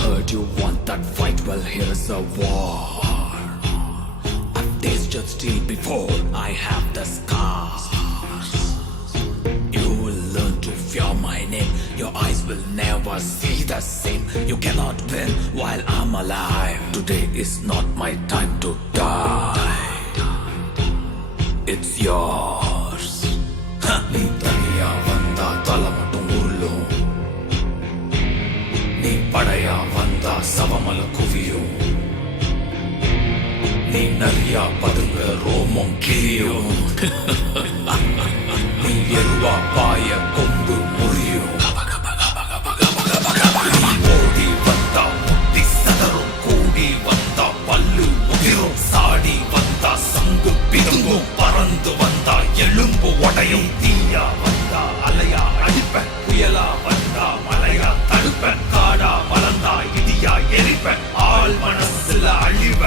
Heard you want that fight, well here's a war. I've tasted steel before, I have the scars. You will learn to fear my name, your eyes will never see the same. You cannot win while I'm alive. Today is not my time to die. It's yours. நீ தனியா வந்தா தலை மட்டும் உருளும், நீ படையா வந்தா சவமல குவியும், நீ நரியா பதுங்க ரோமம் கிளியும், நீ எருவா பாய கொம்பு முறியும். நீ ஓடி வந்தா முட்டி சதறும், கூடி வந்தா பல்லு உதிரும், சாடி வந்தா சங்கு பிதுங்கும், பறந்து வந்தா எலும்பு உடையும். தீயா வந்தா அலையா அடிப்ப, புயலா வந்தா மலையா தடுப்ப, காடா வளர்ந்தா இடியா எரிப்ப, ஆள் மனசுல அழிவ